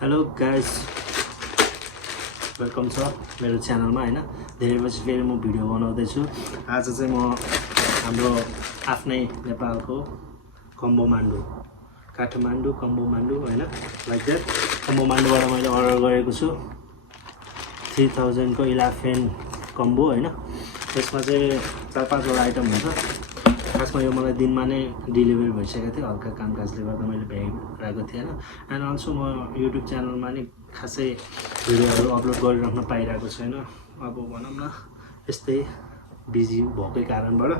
Hello guys, welcome छ मेरो च्यानलमा हैन। धेरै पछि फेरि म भिडियो बनाउँदैछु। आज चाहिँ म हाम्रो आफ्नै नेपालको कम्बोमान्डु काठमाडौँ कम्बोमान्डु हैन, लाइक द्याट कम्बोमान्डुबाट मैले अर्डर गरेको छु 3000 को इलाफेन कम्बो हैन। त्यसमा चाहिँ 4-5 वटा आइटम हुन्छ। खासमा यो मलाई दिनमा नै डेलिभरी भइसकेको थियो, हल्का कामकाजले गर्दा मैले भ्याइरहेको थिएन। एन्ड अल्सो म युट्युब च्यानलमा नि खासै भिडियोहरू अपलोड गरिराख्न पाइरहेको छैन। अब भनौँ न यस्तै बिजी भएकै कारणबाट।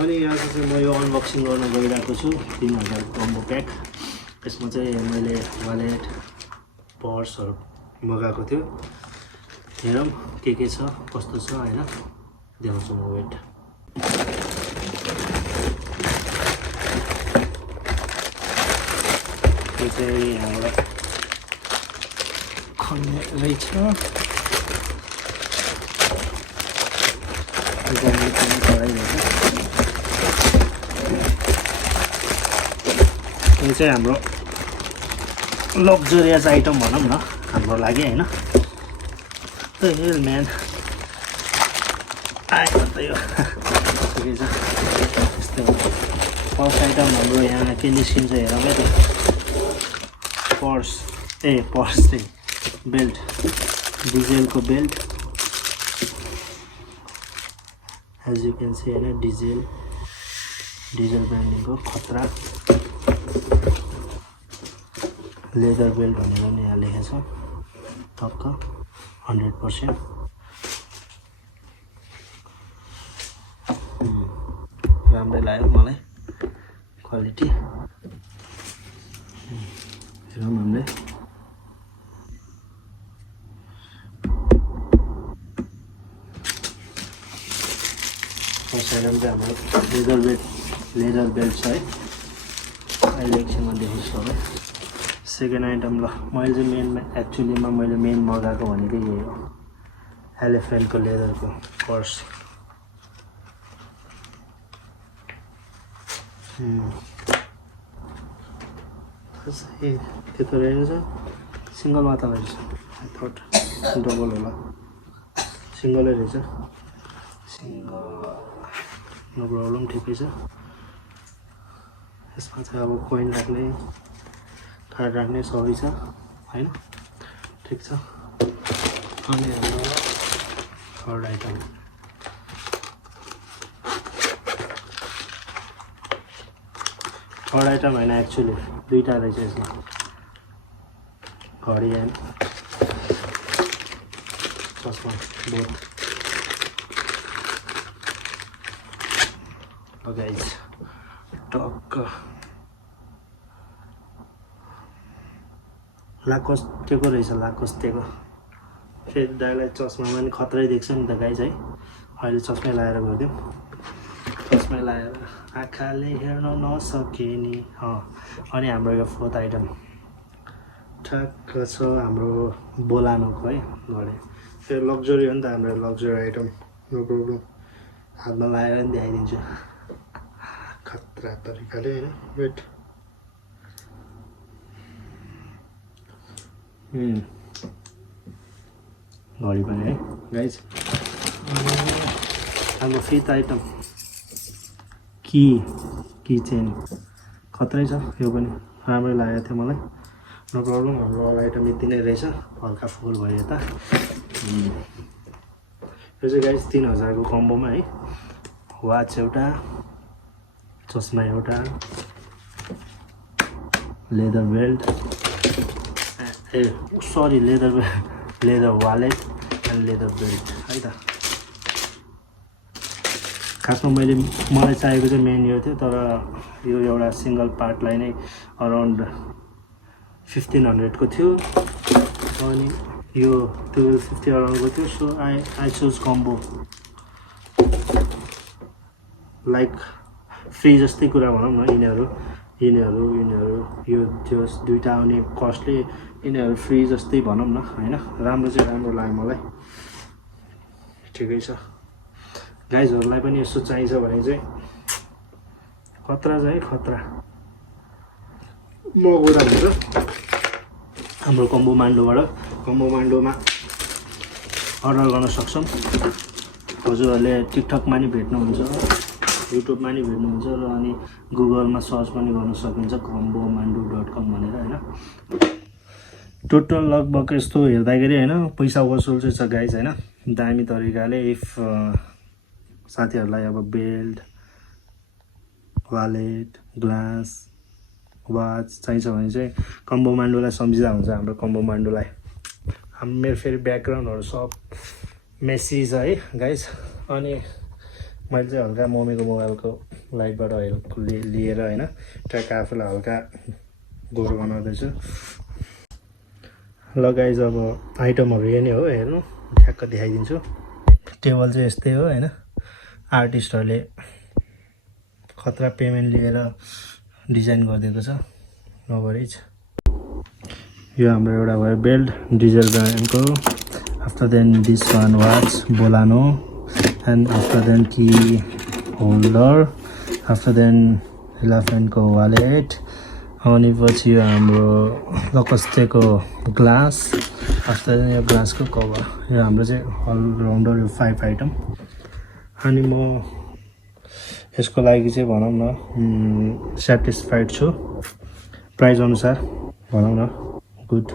अनि आज चाहिँ म यो अनबक्सिङ गर्न गइरहेको छु 3000 कम्बो प्याक। यसमा चाहिँ मैले वालेट पर्सहरू मगाएको थियो। हेरौँ के छ कस्तो छ हैन, देखाउँछु म। वेट, यो चाहिँ यहाँबाट खन्ने रहेछ। यो चाहिँ हाम्रो लग्जरियस आइटम भनौँ न हाम्रो लागि हैन। द हेल म्यान, आयो त यो ठिकै छ। यस्तो फर्स्ट आइटम हाम्रो यहाँ के निस्किन्छ हेरौँ है त। पर्स चाहिँ बेल्ट, डिजेलको belt. As you can see हैन, डिजेल ब्रान्डिङको खतरा लेदर बेल्ट भनेर नि यहाँ लेखेको छ टक्क 100%। राम्रै लाग्यो मलाई क्वालिटी। हेरौँ हामीले फर्स्ट आइटम चाहिँ हाम्रो लेदर बेल्ट छ है। अहिले एकछिनमा देखाउँछु है। सेकेन्ड आइटम ल, मैले चाहिँ एक्चुअलीमा मैले मेन मगाएको भनेको यही हो, एलिफेन्टको लेदरको पर्स। त्यो त रहेछ सिङ्गल मात्र रहेछ। आई थट डबल होला, सिङ्गलै रहेछ। सिङ्गल नो प्रब्लम, ठिकै छ। यसमा चाहिँ अब कोइन राख्ने कार्ड राख्ने सबै छ हैन, ठिक छ। अनि हाम्रो थर्ड आइटम हैन, एक्चुअली दुईटा रहेछ यसमा, घडी एन्ड चस्मा बोथ। गाइज टक्क लाकोस्टेको रहेछ, लाकोस्टेको। फेरि दाइलाई चस्मामा पनि खतरै देख्छ नि त गाइज है। अहिले चस्मै लगाएर गरिदिउँ, चस्मै लगाएर आँखाले हेर्न नसके नि। अनि हाम्रो यो फोर्थ आइटम ठ्याक्क छ हाम्रो बोलानोको है घडी। फेरि लग्जरी हो नि त हाम्रो लग्जरी आइटम, नो प्रब्लम। हातमा लगाएर पनि देखाइदिन्छु खतरा तरिकाले हैन। वेट, घडी पनि है गाइज। हाम्रो फिफ्थ आइटम की चेन, खतरै छ यो पनि, राम्रै लागेको थियो मलाई, नो प्रब्लम। हाम्रो अल आइटम यति नै रहेछ, हल्का फुल भयो यता। यो चाहिँ गाइज 3000 को कम्बोमा है। वाच एउटा, चस्मा एउटा, leather belt leather wallet and leather belt है त। खासमा मलाई चाहिएको चाहिँ मेन यो थियो, तर यो एउटा सिङ्गल पार्टलाई नै अराउन्ड 1500 को थियो। अनि यो 1250 अराउन्डको थियो। So I choose combo, like free जस्तै कुरा भनौँ न। यिनीहरू यो त्यो दुईवटा आउने कस्टले यिनीहरू फ्री जस्तै भनौँ न हैन। राम्रो चाहिँ राम्रो लाग्यो मलाई, ठिकै छ। गाइजहरूलाई पनि यसो चाहिन्छ भने चाहिँ खतरा छ है, खतरा मगुरा हुन्छ। हाम्रो कम्बोमान्डोबाट कम्बोमान्डोमा अर्डर गर्न सक्छौँ। हजुरहरूले टिकटकमा नि भेट्नुहुन्छ, युट्युबमा नि भेट्नुहुन्छ र अनि गुगलमा सर्च पनि गर्न सकिन्छ combomandu.com भनेर होइन। टोटल लगभग यस्तो हेर्दाखेरि होइन पैसा वसुल चाहिँ छ गाइज होइन, दामी तरिकाले। इफ साथीहरूलाई अब बेल्ट, वालेट, ग्लास, वाच चाहिन्छ भने चाहिँ कम्बोमान्डोलाई सम्झिँदा हुन्छ हाम्रो कम्बोमान्डोलाई। मेरो फेरि ब्याकग्राउन्डहरू सब मेसी छ है गाइज। अनि मैले चाहिँ हल्का मम्मीको मोबाइलको लाइटबाट हेल्प लिएर होइन ट्र्याक आफूलाई हल्का गोर बनाउँदैछु। ल गाइज अब आइटमहरू यही नै हो, हेर्नु ठ्याक्क देखाइदिन्छु। टेबल चाहिँ यस्तै हो होइन, आर्टिस्टहरूले खतरा पेमेन्ट लिएर डिजाइन गरिदिएको छ, नोभरिज। यो हाम्रो एउटा भयो बेल्ट डिजल ब्रान्डको। After then this one watch बोलानो, and after then key holder, after then इलेफेन्टको वालेट, अनि पछि यो हाम्रो लकस्टेको ग्लास, आफ्टर देन यो ग्लासको कभर। यो हाम्रो चाहिँ अलराउन्डर यो 5 आइटम। अनि म यसको लागि चाहिँ भनौँ न सेटिस्फाइड छु प्राइस अनुसार, भनौँ न good.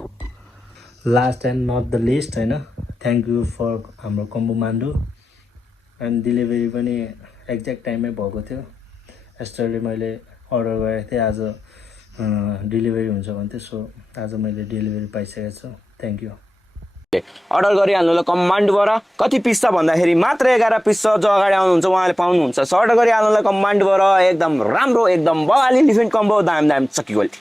Last and not the least होइन, थ्याङ्क यू फर हाम्रो कम्बोमान्डु। एन्ड डेलिभरी पनि एक्ज्याक्ट टाइममै भएको थियो। यस्टरडे मैले अर्डर गरेको थिएँ, आज डेलिभरी हुन्छ भन्थ्यो। सो आज मैले डेलिभरी पाइसकेको छु, थ्याङ्क यू। अर्डर गरिहाल्नु ल कम्बोमान्डुबाट। कति पिस छ भन्दाखेरि मात्र 11 पिस छ, जो अगाडि आउनुहुन्छ उहाँले पाउनुहुन्छ। अर्डर गरिहाल्नु ल कम्बोमान्डुबाट, एकदम राम्रो एकदम बवाली डिफेन्ट कम्बो, दाम दाम चक्की क्वालिटी।